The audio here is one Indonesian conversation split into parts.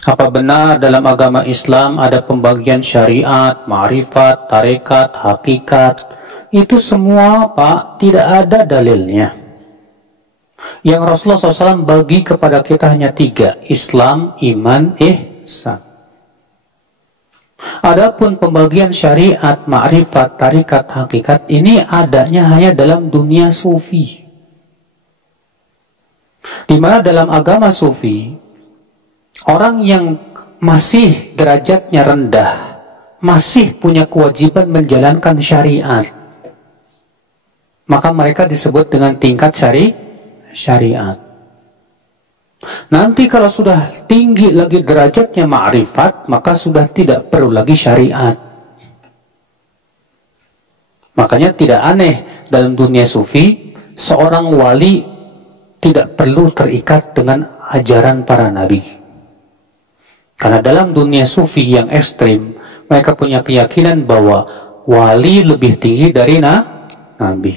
Apa benar dalam agama Islam ada pembagian syariat, ma'rifat, tarekat, hakikat? Itu semua, Pak, tidak ada dalilnya. Yang Rasulullah SAW bagi kepada kita hanya 3, Islam, iman, ihsan. Adapun pembagian syariat, ma'rifat, tarekat, hakikat, ini adanya hanya dalam dunia sufi. Di mana dalam agama sufi, orang yang masih derajatnya rendah, masih punya kewajiban menjalankan syariat, maka mereka disebut dengan tingkat syariat. Nanti kalau sudah tinggi lagi derajatnya ma'rifat, maka sudah tidak perlu lagi syariat. Makanya tidak aneh dalam dunia sufi, seorang wali tidak perlu terikat dengan ajaran para nabi. Karena dalam dunia sufi yang ekstrim, mereka punya keyakinan bahwa wali lebih tinggi dari nabi.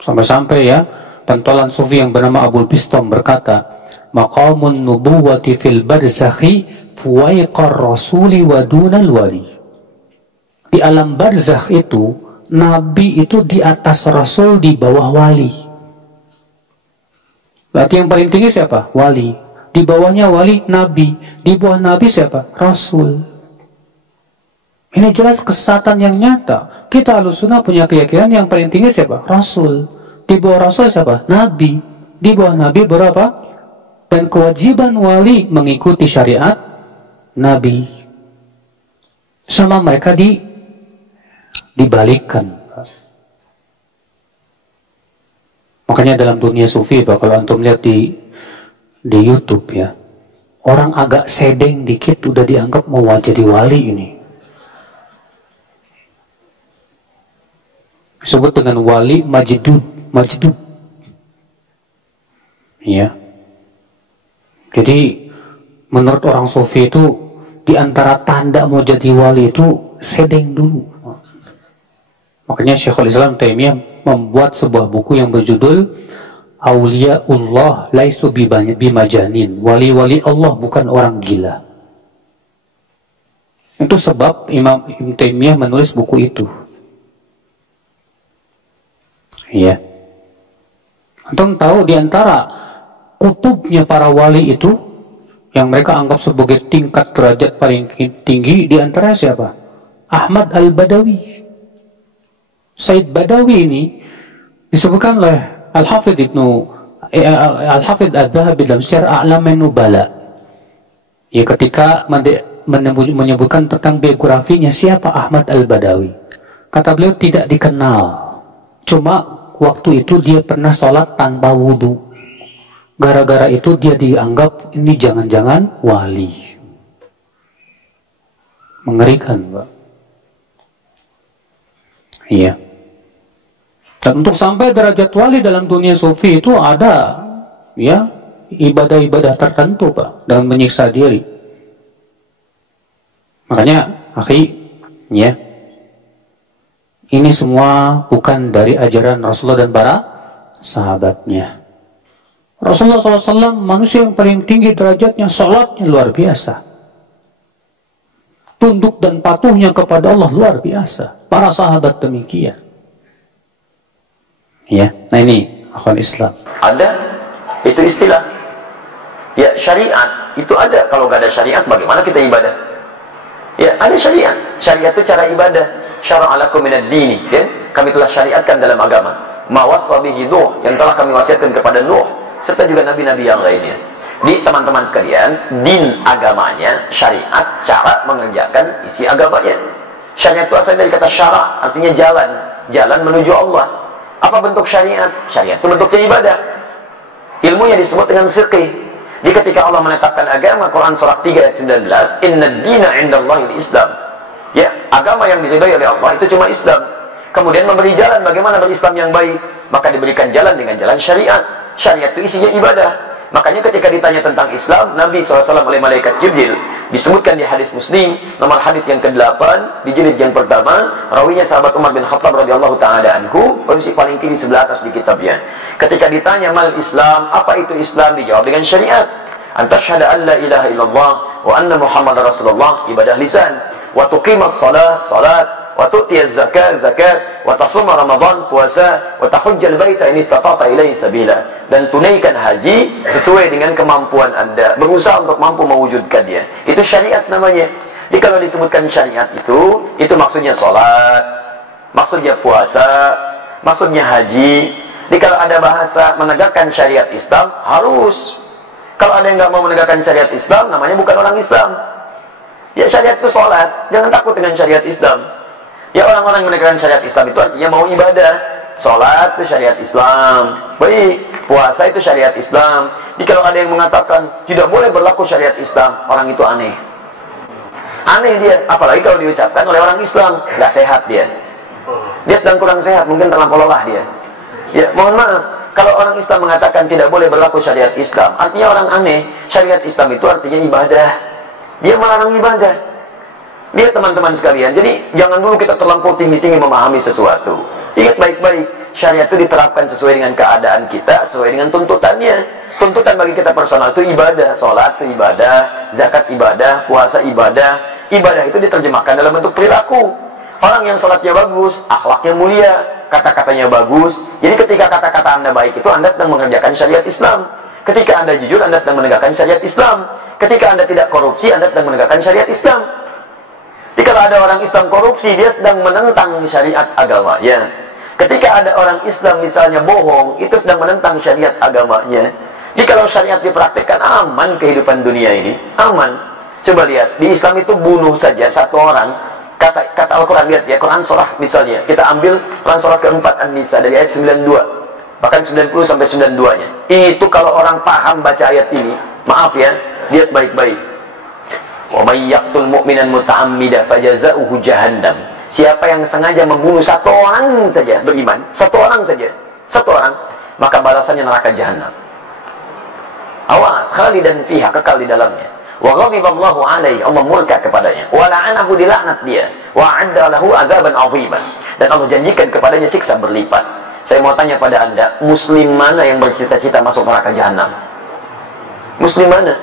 Sampai-sampai ya, pentolan sufi yang bernama Abul Bistom berkata, maqamun nubuwati fil barzakhi fuwaiqar rasuli wa dunal wali. Di alam barzakh itu, nabi itu di atas rasul, di bawah wali. Berarti yang paling tinggi siapa? Wali. Di bawahnya wali, nabi. Di bawah nabi siapa? Rasul. Ini jelas kesesatan yang nyata. Kita Ahlussunnah punya keyakinan yang paling tinggi siapa? Rasul. Di bawah Rasul siapa? Nabi. Di bawah nabi berapa? Dan kewajiban wali mengikuti syariat nabi. Sama mereka dibalikkan. Makanya dalam dunia sufi, Pak, kalau antum lihat di YouTube ya, orang agak sedeng dikit udah dianggap mau jadi wali ini. Disebut dengan wali majdud. Ya. Jadi menurut orang sufi itu, di antara tanda mau jadi wali itu sedeng dulu. Makanya Syekhul Islam Taimiyah membuat sebuah buku yang berjudul Auliyaullah laisu bimajanin. Wali-wali Allah bukan orang gila. Itu sebab Imam Ibn Taimiyah menulis buku itu. Iya. Antum tahu di antara kutubnya para wali itu yang mereka anggap sebagai tingkat derajat paling tinggi, di antara siapa? Ahmad Al-Badawi. Said Badawi ini disebutkan oleh Al-Hafidh Al-Dhahabi dalam Syiar A'lamun Nubala. Ya, ketika menyebutkan tentang biografinya siapa Ahmad Al-Badawi, kata beliau tidak dikenal. Cuma waktu itu dia pernah sholat tanpa wudhu. Gara-gara itu dia dianggap ini jangan-jangan wali. Mengerikan, Pak. Iya. Dan untuk sampai derajat wali dalam dunia sufi itu ada ya ibadah-ibadah tertentu, Pak, dengan menyiksa diri. Makanya, akhi, ya, ini semua bukan dari ajaran Rasulullah dan para sahabatnya. Rasulullah SAW manusia yang paling tinggi derajatnya, sholatnya luar biasa. Tunduk dan patuhnya kepada Allah luar biasa. Para sahabat demikian. Ya, nah ini akhwan Islam. Ada, itu istilah. Ya, syariat itu ada. Kalau nggak ada syariat, bagaimana kita ibadah? Ya, ada syariat. Syariat itu cara ibadah. Syara'a lakum minad dini, ya? Kami telah syariatkan dalam agama. Ma wassa bihi Nuh, yang telah kami wasiatkan kepada Nuh, serta juga nabi-nabi yang lainnya. Di teman-teman sekalian, din agamanya, syariat, cara mengerjakan isi agamanya. Syariat itu asal dari kata syara', artinya jalan, jalan menuju Allah. Apa bentuk syariat? Syariat itu bentuknya ibadah. Ilmunya disebut dengan fiqih. Jadi ketika Allah menetapkan agama, Quran surah 3 ayat 19, Inna dina indallahil Islam. Ya, agama yang diridhai oleh Allah itu cuma Islam. Kemudian memberi jalan bagaimana berislam yang baik, maka diberikan jalan dengan jalan syariat. Syariat itu isinya ibadah. Makanya ketika ditanya tentang Islam, Nabi SAW oleh malaikat Jibril, disebutkan di hadis Muslim, nomor hadis yang ke-8, di jilid yang pertama, rawinya sahabat Umar bin Khattab radhiyallahu ta'ala anhu, posisi paling kiri sebelah atas di kitabnya. Ketika ditanya mal Islam, apa itu Islam? Dijawab dengan syariat. Antashhadu an la ilaha illallah wa anna Muhammadar Rasulullah, ibadah lisan. Wa tuqimas salat, salat. Wa tu'tiyaz zakat, zakat. Wa tasuma Ramadan, puasa. Wa tahujjal baita in istata'ta ilaihi sabila. Dan tunaikan haji sesuai dengan kemampuan Anda. Berusaha untuk mampu mewujudkannya. Itu syariat namanya. Jadi kalau disebutkan syariat itu maksudnya salat, maksudnya puasa, maksudnya haji. Jadi kalau ada bahasa menegakkan syariat Islam, harus. Kalau ada yang nggak mau menegakkan syariat Islam, namanya bukan orang Islam. Ya, syariat itu sholat. Jangan takut dengan syariat Islam. Ya, orang-orang yang menegakkan syariat Islam itu artinya mau ibadah. Sholat itu syariat Islam. Baik, puasa itu syariat Islam. Jadi kalau ada yang mengatakan tidak boleh berlaku syariat Islam, orang itu aneh. Aneh dia, apalagi kalau diucapkan oleh orang Islam. Nggak sehat dia. Dia sedang kurang sehat, mungkin terlampau lelah dia. Ya, mohon maaf. Kalau orang Islam mengatakan tidak boleh berlaku syariat Islam, artinya orang aneh. Syariat Islam itu artinya ibadah. Dia melarang ibadah. Dia, teman-teman sekalian, jadi jangan dulu kita terlampau tinggi-tinggi memahami sesuatu. Ingat baik-baik, syariat itu diterapkan sesuai dengan keadaan kita, sesuai dengan tuntutannya. Tuntutan bagi kita personal itu ibadah. Sholat itu ibadah, zakat ibadah, puasa ibadah. Ibadah itu diterjemahkan dalam bentuk perilaku. Orang yang sholatnya bagus, akhlaknya mulia, kata-katanya bagus. Jadi ketika kata-kata Anda baik itu, Anda sedang mengerjakan syariat Islam. Ketika Anda jujur, Anda sedang menegakkan syariat Islam. Ketika Anda tidak korupsi, Anda sedang menegakkan syariat Islam. Jadi kalau ada orang Islam korupsi, dia sedang menentang syariat agamanya. Ketika ada orang Islam misalnya bohong, itu sedang menentang syariat agamanya. Jadi kalau syariat dipraktikkan, aman kehidupan dunia ini. Aman. Coba lihat, di Islam itu bunuh saja satu orang. Kata Al-Quran, lihat ya, Quran surah misalnya. Kita ambil Quran surah keempat An-Nisa dari ayat 92. Bahkan 90 sampai 92-nya. Itu kalau orang paham baca ayat ini, maaf ya, lihat baik-baik. Wa may yaqtul mu'minan muta'ammida fajaza'uhu jahannam. Siapa yang sengaja membunuh satu orang saja beriman, satu orang saja, satu orang, maka balasannya neraka jahanam. Awas, khalidan fiha, kekal di dalamnya. Wa ghadiballahu alaihi, Allah murka kepadanya. Wa la'anahu, dilaknat dia. Wa 'adda lahu 'adzaban 'aziman. Dan Allah janjikan kepadanya siksa berlipat. Saya mau tanya pada Anda, muslim mana yang bercita-cita masuk neraka jahanam? Muslim mana?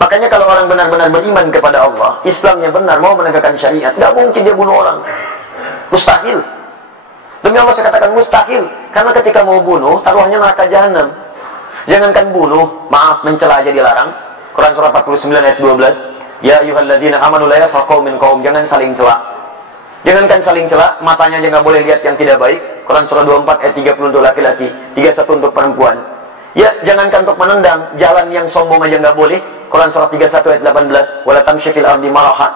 Makanya kalau orang benar-benar beriman kepada Allah, Islamnya benar, mau menegakkan syariat, nggak mungkin dia bunuh orang. Mustahil. Demi Allah saya katakan mustahil. Karena ketika mau bunuh, taruhannya neraka jahanam. Jangankan bunuh, maaf, mencela aja dilarang. Quran surah 49 ayat 12. Ya ayyuhalladzina amanu la yaskhar qaumin qaum. Jangan saling cela. Jangankan saling cela, matanya aja nggak boleh lihat yang tidak baik. Quran surah 24 ayat 30 untuk laki-laki, 31 untuk perempuan. Ya, jangankan untuk menendang, jalan yang sombong aja nggak boleh. Quran surah 31 ayat 18. Wala tamshi fil ardi maraha.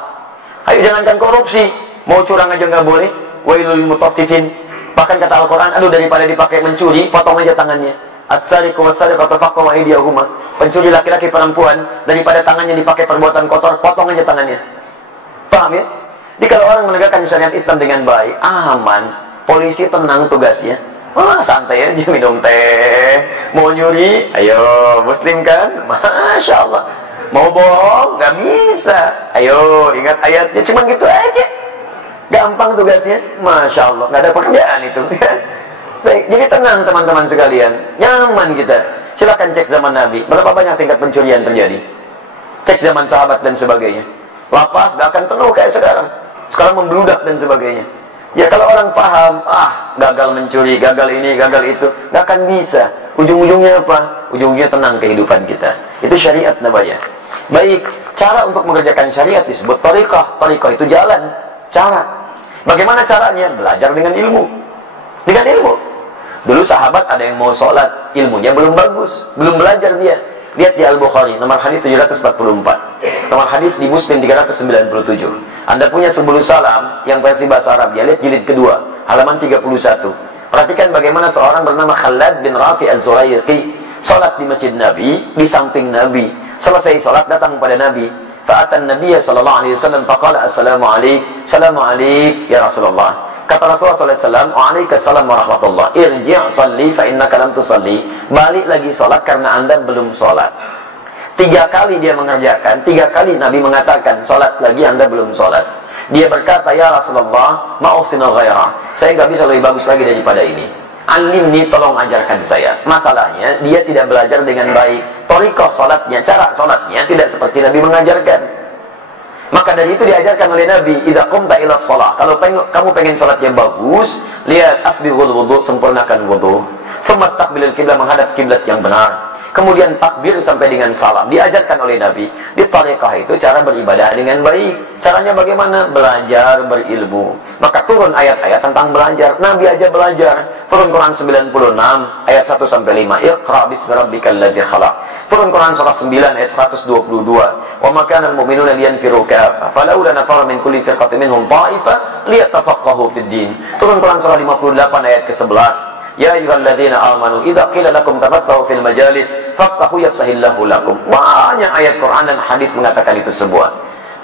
Ayo, jangankan korupsi, mau curang aja nggak boleh. Wailul lil mutaffifin. Bahkan kata Al-Quran, aduh, daripada dipakai mencuri, potong aja tangannya. As-sariqu was-sariqatu faqtu aydiyahuma. Pencuri laki-laki perempuan, daripada tangannya dipakai perbuatan kotor, potong aja tangannya. Paham ya? Jadi kalau orang menegakkan syariat Islam dengan baik, aman, polisi tenang tugasnya. Wah, santai aja minum teh. Mau nyuri, ayo, muslim kan? Masya Allah. Mau bohong, nggak bisa. Ayo, ingat ayatnya, cuman gitu aja. Gampang tugasnya, Masya Allah. Nggak ada pekerjaan itu. Baik, jadi tenang teman-teman sekalian. Nyaman kita. Silakan cek zaman Nabi. Berapa banyak tingkat pencurian terjadi? Cek zaman sahabat dan sebagainya. Lapas gak akan penuh kayak sekarang. Sekarang membludak dan sebagainya. Ya kalau orang paham, gagal mencuri, gagal ini, gagal itu, gak akan bisa. Ujung-ujungnya apa? Ujung-ujungnya tenang kehidupan kita. Itu syariat namanya. Baik, cara untuk mengerjakan syariat disebut thariqah. Thariqah itu jalan, cara. Bagaimana caranya? Belajar dengan ilmu. Dengan ilmu. Dulu sahabat ada yang mau sholat, ilmunya belum bagus, belum belajar dia. Lihat di Al-Bukhari, nomor hadis 744. Nomor hadis di Muslim 397. Anda punya Subulus Salam yang versi bahasa Arab, ya, lihat jilid kedua, halaman 31. Perhatikan bagaimana seorang bernama Khalad bin Rafi Az-Zuraiqi sholat di masjid Nabi, di samping Nabi. Selesai sholat datang pada Nabi. Fa'atan Nabiya sallallahu alaihi wasallam faqala assalamualaikum, assalamualaikum ya Rasulullah. Kata Rasulullah SAW, waalaikumsalam warahmatullah. Irji' salli fa innaka lam tusalli. Balik lagi sholat karena Anda belum sholat. 3 kali dia mengerjakan, 3 kali Nabi mengatakan, sholat lagi, Anda belum sholat. Dia berkata, ya Rasulullah, ma'uhsinul ghairah. Saya nggak bisa lebih bagus lagi daripada ini. Alimni, tolong ajarkan saya. Masalahnya, dia tidak belajar dengan baik. Thariqah salatnya, cara salatnya tidak seperti Nabi mengajarkan. Maka dari itu diajarkan oleh Nabi, idza qumta ila shalah, kalau kamu pengen salatnya bagus, lihat asbighul wudu, sempurnakan wudu. Tsumma istaqbilil qiblah, menghadap kiblat yang benar. Kemudian takbir sampai dengan salam. Diajarkan oleh Nabi. Di thariqah itu cara beribadah dengan baik. Caranya bagaimana? Belajar berilmu. Maka turun ayat-ayat tentang belajar. Nabi aja belajar. Turun Quran 96 ayat 1 sampai 5. Iqra bismi rabbikal ladzi khalaq. Turun Quran surah 9 ayat 122. Wa ma kana al-mu'minuna liyanfiru kaffah. Falawla nafara min kulli firqatin minhum ta'ifah liyatafaqahu fid din. Turun Quran surah 58 ayat ke-11. Ya ayyuhalladzina amanu idza qila lakum tafassahu fil majalis fafsahu yafsahillahu lakum. Banyak ayat Quran dan hadis mengatakan itu semua.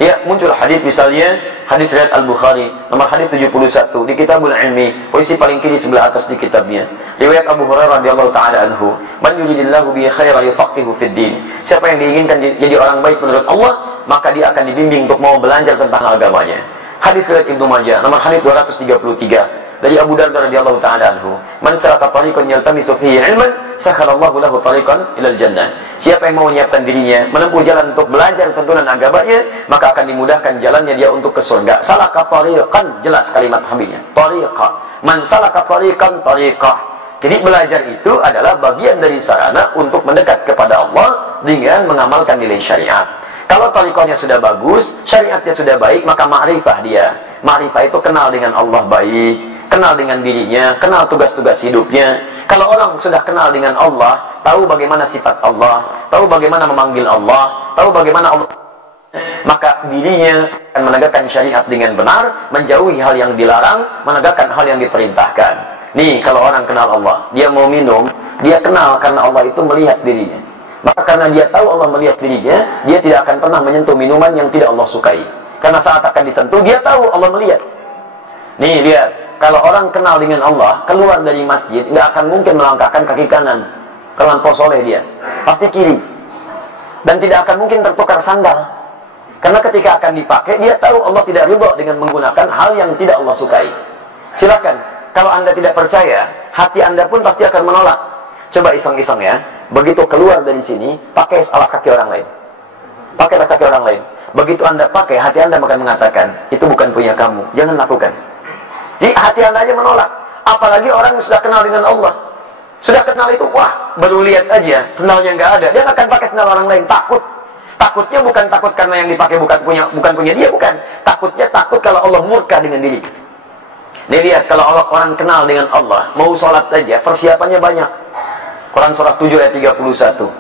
Ya, muncul hadis misalnya hadis riwayat Al-Bukhari nomor hadis 71 di Kitabul Ilmi, posisi paling kiri sebelah atas di kitabnya. Riwayat Abu Hurairah radhiyallahu taala anhu, "Man yuridillahu bihi khairan yufaqihu fid din." Siapa yang diinginkan jadi orang baik menurut Allah, maka dia akan dibimbing untuk mau belajar tentang agamanya. Hadis riwayat Ibnu Majah nomor hadis 233. Dari Abu Darda radhiyallahu taala anhu, "Man salaka tariqan yaltamisu fihi 'ilman, sakhalallahu lahu tariqan ilal jannah." Siapa yang mau menyiapkan dirinya menempuh jalan untuk belajar tuntunan agamanya, maka akan dimudahkan jalannya dia untuk ke surga. Salaka tariqan, jelas kalimat habibnya. Tariqah. Man salaka tariqan tariqah. Jadi belajar itu adalah bagian dari sarana untuk mendekat kepada Allah dengan mengamalkan nilai syariat. Kalau tariqahnya sudah bagus, syariatnya sudah baik, maka ma'rifah dia. Ma'rifah itu kenal dengan Allah baik, kenal dengan dirinya, kenal tugas-tugas hidupnya. Kalau orang sudah kenal dengan Allah, tahu bagaimana sifat Allah, tahu bagaimana memanggil Allah, tahu bagaimana Allah, maka dirinya akan menegakkan syariat dengan benar, menjauhi hal yang dilarang, menegakkan hal yang diperintahkan. Nih, kalau orang kenal Allah, dia mau minum, dia kenal karena Allah itu melihat dirinya. Maka karena dia tahu Allah melihat dirinya, dia tidak akan pernah menyentuh minuman yang tidak Allah sukai. Karena saat akan disentuh, dia tahu Allah melihat. Nih, lihat. Kalau orang kenal dengan Allah, keluar dari masjid, nggak akan mungkin melangkahkan kaki kanan. Karena soleh dia. Pasti kiri. Dan tidak akan mungkin tertukar sandal. Karena ketika akan dipakai, dia tahu Allah tidak ridha dengan menggunakan hal yang tidak Allah sukai. Silakan. Kalau Anda tidak percaya, hati Anda pun pasti akan menolak. Coba iseng-iseng ya. Begitu keluar dari sini, pakai alas kaki orang lain. Pakai alas kaki orang lain. Begitu Anda pakai, hati Anda akan mengatakan, itu bukan punya kamu. Jangan lakukan. Jadi hati Anda aja menolak. Apalagi orang yang sudah kenal dengan Allah. Sudah kenal itu, wah, baru lihat aja, sendalnya nggak ada. Dia akan pakai sendal orang lain, takut. Takutnya bukan takut karena yang dipakai bukan punya dia, bukan. Takutnya takut kalau Allah murka dengan diri. Nih lihat, kalau orang kenal dengan Allah, mau sholat aja, persiapannya banyak. Quran surah 7 ayat 31.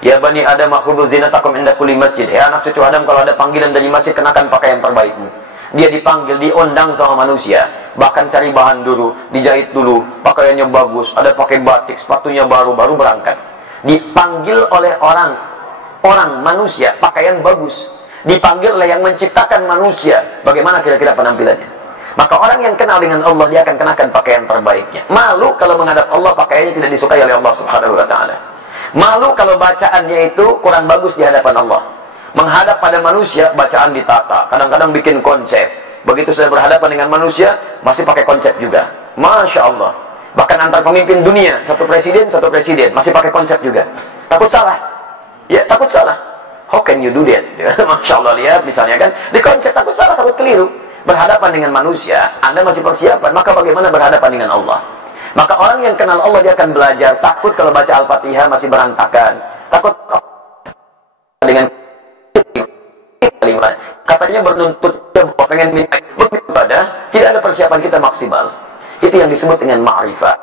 Ya bani Adam akhudhu zinatakum inda kulli masjid. Ya anak cucu Adam, kalau ada panggilan dari masjid, kenakan pakaian terbaikmu. Dia dipanggil, diundang sama manusia. Bahkan cari bahan dulu, dijahit dulu, pakaiannya bagus, ada pakai batik, sepatunya baru berangkat. Dipanggil oleh orang manusia, pakaian bagus. Dipanggil oleh yang menciptakan manusia. Bagaimana kira-kira penampilannya? Maka orang yang kenal dengan Allah, dia akan kenakan pakaian terbaiknya. Malu kalau menghadap Allah, pakaiannya tidak disukai oleh Allah Subhanahu wa ta'ala. Malu kalau bacaannya itu kurang bagus di hadapan Allah. Menghadap pada manusia, bacaan ditata. Kadang-kadang bikin konsep. Begitu saya berhadapan dengan manusia, masih pakai konsep juga. Masya Allah. Bahkan antar pemimpin dunia, satu presiden, masih pakai konsep juga. Takut salah. Ya, takut salah. How can you do that? Masya Allah, lihat misalnya kan. Di konsep takut salah, takut keliru. Berhadapan dengan manusia, Anda masih persiapan. Maka bagaimana berhadapan dengan Allah? Maka orang yang kenal Allah, dia akan belajar. Takut kalau baca Al-Fatihah masih berantakan. Takut dengan katanya bernuntut, pengen beribadah, tidak ada persiapan kita maksimal. Itu yang disebut dengan ma'rifah.